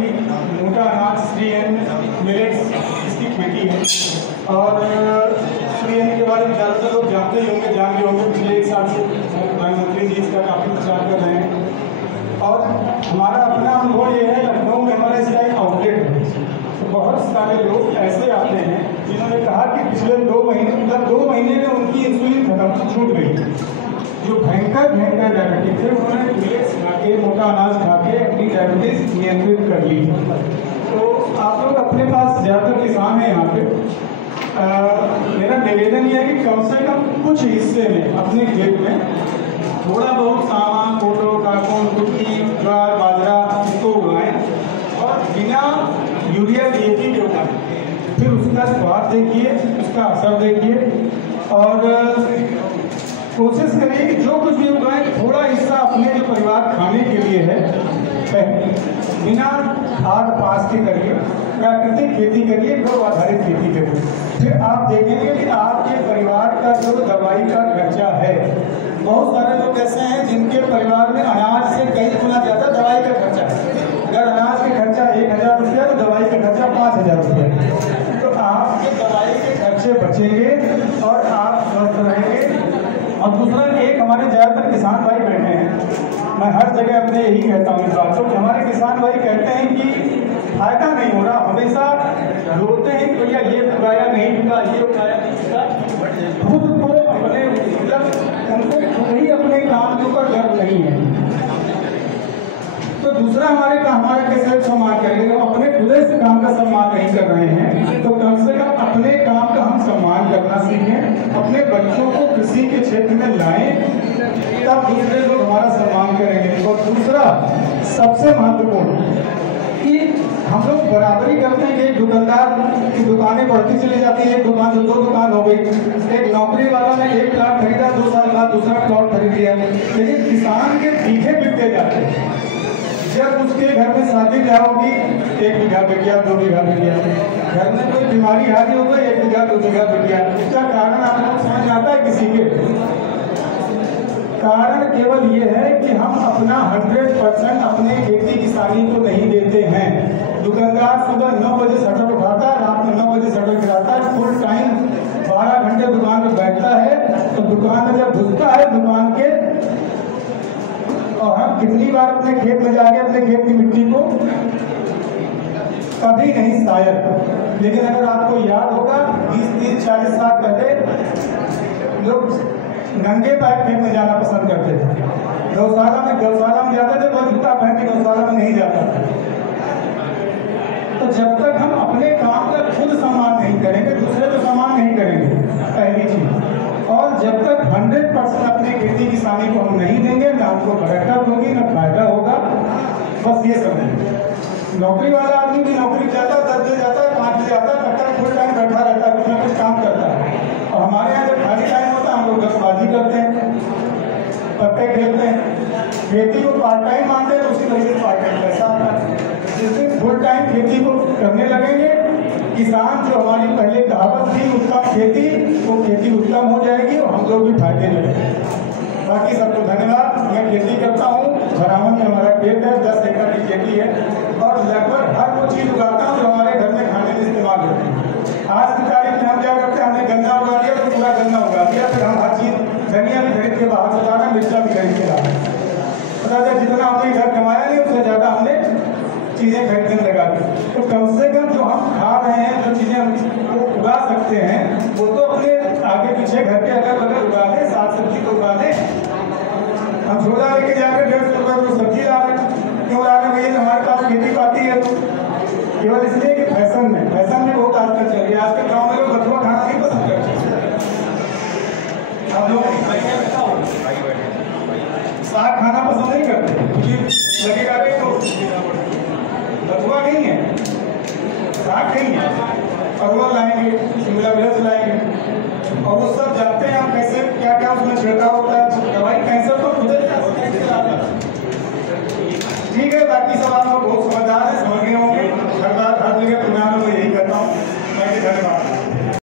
भाई मोटा अनाज श्री अन्न मिलेट्स इसकी खेती है। और श्री अन्न के बारे में ज़्यादातर लोग जानते ही होंगे, जान रहे होंगे। पिछले 1 साल से प्रधानमंत्री जी इसका काफ़ी प्रचार कर रहे हैं। और हमारा अपना अनुभव ये है, लखनऊ में हमारा इसका एक आउटलेट है। तो बहुत सारे लोग ऐसे आते हैं जिन्होंने कहा कि पिछले 2 महीने मतलब 2 महीने में उनकी इंसुलिन खत्म छूट गई। जो भयंकर डायबिटीज थे उन्होंने मिलेट्स खा के, मोटा अनाज खा के अपनी डायबिटीज नियंत्रित कर ली। तो आप लोग अपने पास ज़्यादातर किसान हैं यहाँ पे, मेरा निवेदन यह है कि कम से कम कुछ हिस्से में अपने खेत में थोड़ा बहुत सामान, कोटो, काकून, कुट्टी, ज्वार, बाजरा इसको उगाएं और बिना यूरिया DAP के उगाएं। फिर उसका स्वाद देखिए, उसका असर देखिए और कोशिश करिए कि जो कुछ भी उगाएं थोड़ा हिस्सा अपने जो परिवार खाने के लिए है बिना खाद पास के करिए, प्राकृतिक खेती करिए, गौ आधारित खेती करिए। फिर आप देखेंगे कि आपके परिवार का जो दवाई का खर्चा है, बहुत सारे लोग ऐसे हैं जिनके परिवार में अनाज से कई गुना ज़्यादा दवाई का खर्चा है। अगर अनाज का खर्चा 1000 रुपया तो दवाई का खर्चा 5000 रुपया। तो आपके दवाई के खर्चे बचेंगे और आप स्वस्थ रहेंगे। और दूसरा, एक हमारे ज़्यादातर किसान भाई बैठे हैं, मैं हर जगह अपने यही कहता हूँ इस बात को कि हमारे किसान भाई कहते हैं कि फायदा नहीं हो रहा, हमेशा रोते हैं कि भैया ये उगाया नहीं बिका, ये उगाया नहीं बिका। खुद को अपने मतलब उनको खुद ही अपने काम के ऊपर गर्व नहीं है। तो दूसरा, हमारे कैसे सम्मान करेंगे? हम अपने खुले से काम का सम्मान नहीं कर रहे हैं, तो कम से कम अपने काम का हम सम्मान करना सीखें। अपने बच्चों को कृषि के क्षेत्र में लाएं, तब दूसरे लोग हमारा सम्मान करेंगे। और दूसरा सबसे महत्वपूर्ण कि हम लोग बराबरी करते हैं कि एक दुकानदार की दुकानें बढ़ती चली जाती है, एक दुकान से 2 दुकान हो गई। एक नौकरी वाला ने 1 प्लॉट खरीदा, 2 साल बाद दूसरा प्लॉट खरीद लिया। लेकिन किसान के बीघे बिकते जाते हैं। जब उसके घर में शादी ब्याह होगी, 1 बीघा बिक गया, 2 बीघा बिक गया। घर में कोई बीमारी हारी हो गई, 1 बीघा 2 बीघा बिक गया। इसका कारण आप लोग समझ में आता है? किसी के कारण केवल ये है कि हम अपना 100% अपने खेती किसानी को नहीं देते हैं। दुकानदार सुबह 9 बजे शटर उठाता है, रात में 9 बजे शटर गिराता है, फुल टाइम 12 घंटे दुकान पर बैठता है। तो दुकान में जब घुसता है दुकान के, और हम कितनी बार अपने खेत में जाके अपने खेत की मिट्टी को, कभी नहीं शायद। लेकिन अगर आपको याद होगा 20, 30, 40 साल पहले लोग नंगे पैर खेत में जाना पसंद करते थे। गौशाला में जाते थे, वो जूता पहन के गौशाला में नहीं जाता था। तो जब तक हम अपने काम का खुद सम्मान नहीं करेंगे, दूसरे को सम्मान नहीं करेंगे, पहली चीज। और जब तक 100% अपने खेती किसानी को हम नहीं देंगे, ना हमको बरकत होगी, ना फायदा होगा। बस ये समझें। नौकरी वाला आदमी भी नौकरी जाता है, 10 बजे जाता है, 5 बजे आता है, तब तक फुल टाइम बैठा रहता है, कुछ ना कुछ काम करता है। और हमारे यहाँ जब खाली टाइम होता है, हम लोग गसबाजी करते हैं, पत्ते खेलते हैं। खेती को पार्ट टाइम मानते हैं, तो उसी तरीके से पार्ट टाइम पैसा आता है। जिस दिन फुल टाइम खेती को करने लगेंगे, किसान जो हमारी पहले कहावत थी उत्तम खेती, वो खेती उत्तम हो जाएगी और हम लोग भी फायदे लेंगे। बाकी सबको धन्यवाद। मैं खेती करता हूँ, झरावन में हमारा खेत है, 10 एकड़ की खेती है और लगभग हर वो चीज़ उगाता हूँ जो हमारे घर में खाने में इस्तेमाल होती है। आज की तारीख में हम क्या करते हैं, हमने गन्ना उगा दिया तो पूरा गन्ना उगा दिया, फिर हम हर चीज़ धनिया भी खरीद के बाहर से लाना, मिर्चा भी खरीद के लाना। पता चला जितना हमने घर कमाया नहीं, उससे ज़्यादा हमने चीज़ें खरीदने लगा दी। तो कम से कम जो हम खा रहे हैं, जो चीज़ें हम उगा सकते हैं, वो तो अपने आगे पीछे घर के अगल बगल उगा दें, साग सब्जी को उगा दें। हम झोला लेके जाकर 150 रुपये को सब्जी ला रहे हैं, क्यों ला रहे हैं? हमारे पास खेती पाती है, केवल इसलिए कि फैशन में बहुत आजकल चल रही है। आजकल गाँव में लोग बथुआ खाना नहीं पसंद करते। हम लोग साग खाना पसंद नहीं करते, क्योंकि लगेगा कि तो बथुआ नहीं है, साग नहीं है। परवल लाएंगे, शिमला मिर्च लाएंगे और उस सब